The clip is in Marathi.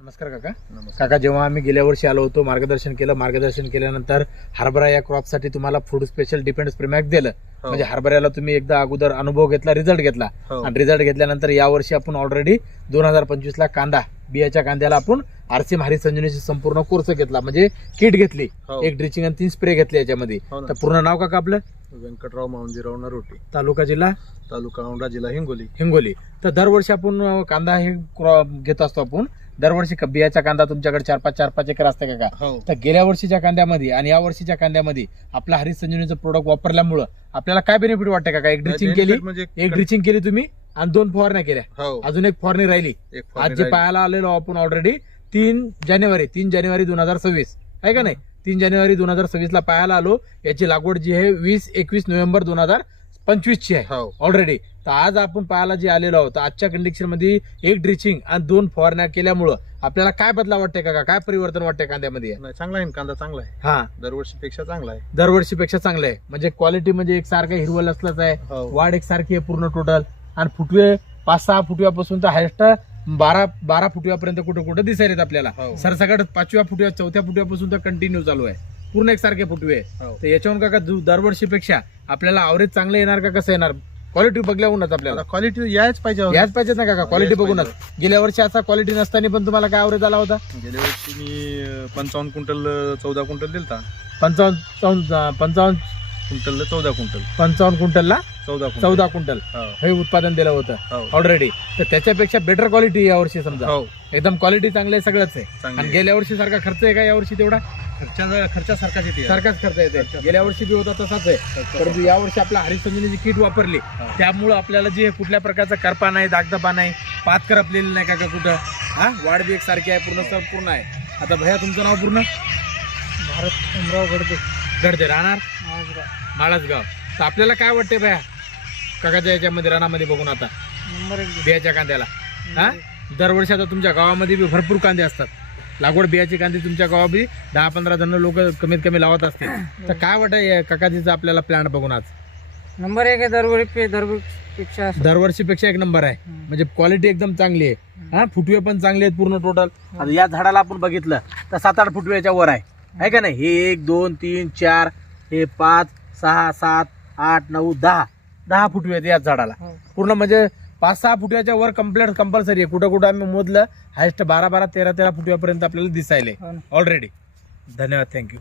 नमस्कार काका. नमस्कार. काका, जेव्हा आम्ही गेल्या वर्षी आलो होतो, मार्गदर्शन केल्यानंतर हरभरा या क्रॉपसाठी तुम्हाला फूड स्पेशल डिपेंड प्रीमॅक्स दिलं. हो. म्हणजे हरभऱ्याला तुम्ही एकदा अगोदर अनुभव घेतला, रिझल्ट घेतला हो. आणि रिझल्ट घेतल्यानंतर या वर्षी आपण ऑलरेडी 2025 ला कांदा बियाच्या कांद्याला आपण आरसीएम हरी संजीवनीची संपूर्ण कोर्स घेतला, म्हणजे किट घेतली, हो. एक ड्रिचिंग आणि 3 स्प्रे घेतले याच्यामध्ये. हो ना. तर पूर्ण नाव काका आपलं? व्यंकटराव मावंजीराव नरोटे, तालुका जिल्हा तालुका औंढा, जिल्हा हिंगोली. हिंगोली. तर दरवर्षी आपण कांदा हे घेत असतो. आपण दरवर्षी बियाचा कांदा तुमच्याकडे 4-5 एकर असते काका. हो. तर गेल्या वर्षीच्या कांद्यामध्ये आणि या वर्षीच्या कांद्यामध्ये आपला हरी संजीवनीचं प्रोडक्ट वापरल्यामुळं आपल्याला काय बेनिफिट वाटते काका? एक ड्रिचिंग केली, म्हणजे एक ड्रिचिंग केली तुम्ही आणि 2 फवारण्या केल्या, हो. अजून एक फवारणी राहिली. एक आज फवारणी जे राहिली. पाहायला आलेलो आपण ऑलरेडी 3 जानेवारी 2026 आहे का नाही? 3 जानेवारी 2026 ला पाहायला आलो. याची लागवड जी आहे 20-21 नोव्हेंबर 2025 ची आहे हो. ऑलरेडी. तर आज आपण पाहायला जे आलेलो आहोत, आजच्या कंडिशन मध्ये एक ड्रिचिंग आणि 2 फवारण्या केल्यामुळं आपल्याला काय बदलाव वाटते काका? काय परिवर्तन वाटते कांद्यामध्ये? नाही, चांगला आहे ना, कांदा चांगला आहे, हा, दरवर्षीपेक्षा चांगला आहे. दरवर्षीपेक्षा चांगलं आहे. म्हणजे क्वालिटी म्हणजे एक सारखं हिरवल असलंच आहे, हो. वाढ एक सारखी आहे पूर्ण टोटल. आणि फुटवे 5-6 फुटव्यापासून तर हायस्ट 12 फुटव्यापर्यंत कुठं कुठं दिसायला आपल्याला. हो. सरसकट 5व्या फुटव्या 4थ्या फुटव्यापासून तर कंटिन्यू चालू आहे, पूर्ण एकसारखे फुटवे. हो. तर याच्यावरून काका दरवर्षीपेक्षा आपल्याला आवरेज चांगलं येणार का? कसं येणार? क्वालिटी बघल्याहूनच आपल्याला आता क्वालिटी यायच पाहिजे. याच पाहिजेत ना काका, क्वालिटी याच बघूनच. पाहिजे. गेल्या वर्षी असा क्वालिटी नसताना पण तुम्हाला काय आवरेज आला होता? गेल्या वर्षी मी 55 क्विंटल 14 क्विंटल दिलता. 55 क्विंटल 14 क्विंटल 55 क्विंटलला 14 क्विंटल हो. हे उत्पादन दिलं होतं हो. ऑलरेडी. तर त्याच्यापेक्षा बेटर क्वालिटी या वर्षी समजा, हो. एकदम क्वालिटी चांगली आहे, सगळंच आहे. चांगली आणि आहे. गेल्या वर्षी सारखा खर्च आहे का या वर्षी? तेवढा खर्चासारखाच येते. सारखाच खर्च येते. गेल्या वर्षी बी होता तसाच आहे, परंतु या वर्षी आपला हरी संजीवनीची किट वापरली, त्यामुळं आपल्याला जे कुठल्या प्रकारचा करपा नाही, दागदपा नाही, पात करपलेली नाही काका कुठं. हा, वाढ बी एक सारखी आहे, पूर्ण आहे. आता भैया तुमचं नाव पूर्ण? भारत उमराव गडदे, राहणार माळसगाव. तर आपल्याला काय वाटते भैया काकाच्या याच्यामध्ये रानामध्ये बघून आता नंबर 1 बियाच्या कांद्याला? हा, दरवर्षी आता तुमच्या गावामध्ये बी भरपूर कांदे असतात, लागवड बियाची कांदे तुमच्या गावामध्ये 10-15 जण लोक कमीत कमी लावत असतील. तर काय वाटतं काकाजीचा आपल्याला प्लॅन बघून आज? नंबर 1 आहे. दरवर्षीपेक्षा दरवर्षीपेक्षा 1 नंबर आहे. म्हणजे क्वालिटी एकदम चांगली आहे. हा, फुटवे पण चांगले आहेत पूर्ण टोटल. आता या झाडाला आपण बघितलं तर 7-8 फुटव्याच्या वर आहे का नाही? हे 1, 2, 3, 4, हे 5, 6, 7, 8, 9, 10 फुटवे आहेत या झाडाला पूर्ण. म्हणजे 5-6 फुटव्याच्या वर कंपल्सरी आहे. कुठं कुठं आम्ही मोजलं, हायस्ट 12-13 फुटव्यापर्यंत आपल्याला दिसायले ऑलरेडी. धन्यवाद, थँक्यू.